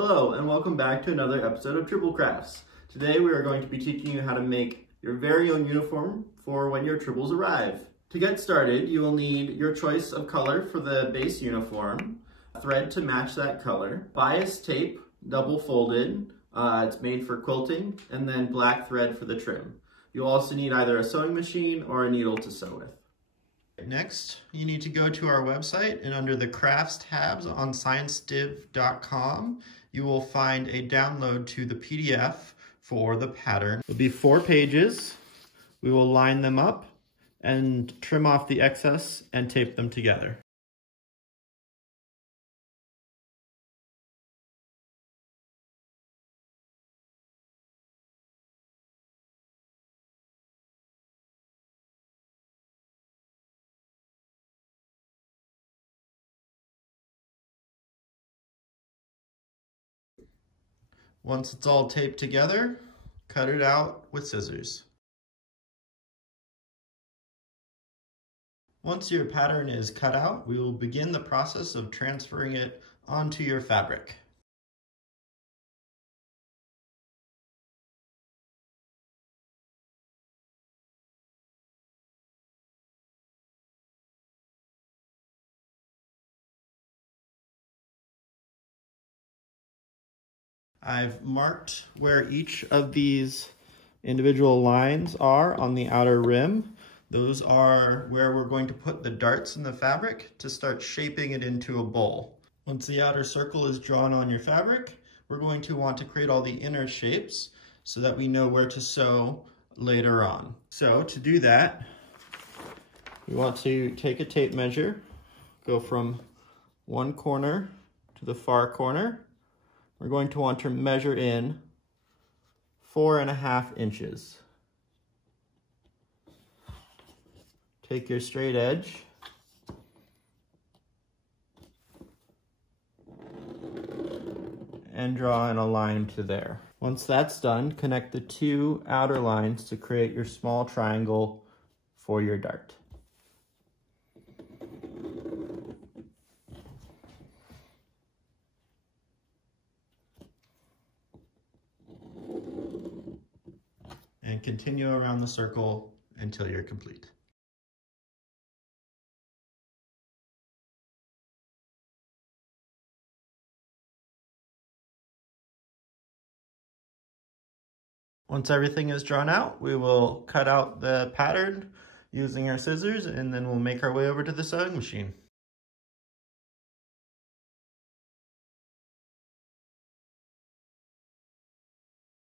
Hello and welcome back to another episode of Tribble Crafts. Today we are going to be teaching you how to make your very own uniform for when your tribbles arrive. To get started, you will need your choice of color for the base uniform, thread to match that color, bias tape, double folded, it's made for quilting, and then black thread for the trim. You'll also need either a sewing machine or a needle to sew with. Next, you need to go to our website, and under the crafts tabs on sciencediv.com, you will find a download to the PDF for the pattern. It'll be 4 pages. We will line them up and trim off the excess and tape them together. Once it's all taped together, cut it out with scissors. Once your pattern is cut out, we will begin the process of transferring it onto your fabric. I've marked where each of these individual lines are on the outer rim. Those are where we're going to put the darts in the fabric to start shaping it into a bowl. Once the outer circle is drawn on your fabric, we're going to want to create all the inner shapes so that we know where to sew later on. So to do that, we want to take a tape measure, go from one corner to the far corner. We're going to want to measure in 4.5 inches. Take your straight edge and draw in a line to there. Once that's done, connect the 2 outer lines to create your small triangle for your dart. And continue around the circle until you're complete. Once everything is drawn out, we will cut out the pattern using our scissors, and then we'll make our way over to the sewing machine.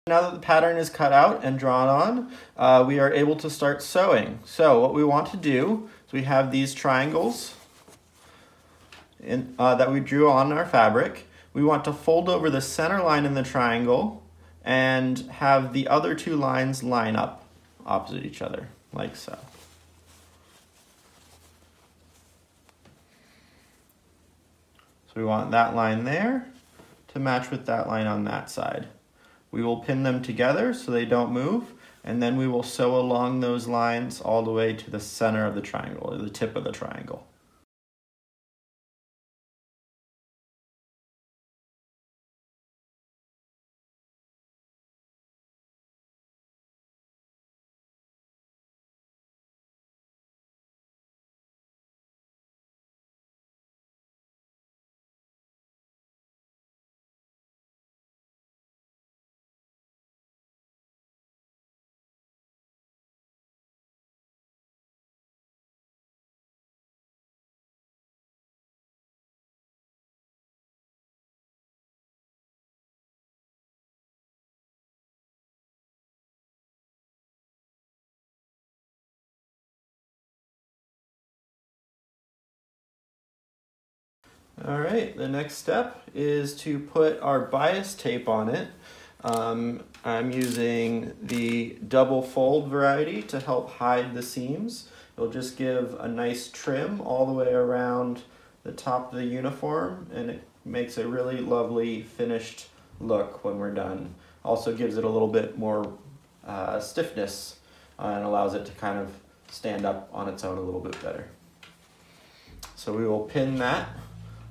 Now that the pattern is cut out and drawn on, we are able to start sewing. So what we want to do is we have these triangles that we drew on our fabric. We want to fold over the center line in the triangle and have the other 2 lines line up opposite each other, like so. So we want that line there to match with that line on that side. We will pin them together so they don't move, and then we will sew along those lines all the way to the center of the triangle, or the tip of the triangle. All right, the next step is to put our bias tape on it. I'm using the double fold variety to help hide the seams. It'll just give a nice trim all the way around the top of the uniform, and it makes a really lovely finished look when we're done. Also gives it a little bit more stiffness and allows it to kind of stand up on its own a little bit better. So we will pin that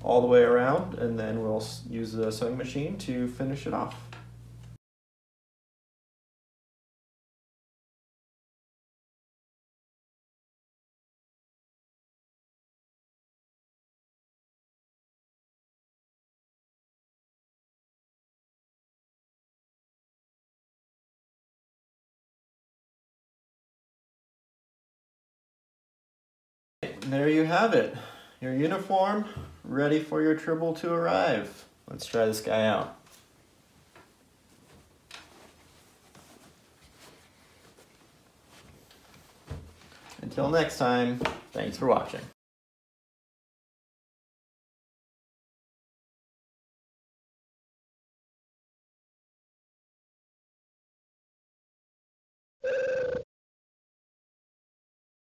all the way around, and then we'll use the sewing machine to finish it off. And there you have it, your uniform ready for your Tribble to arrive. Let's try this guy out. Until next time, thanks for watching.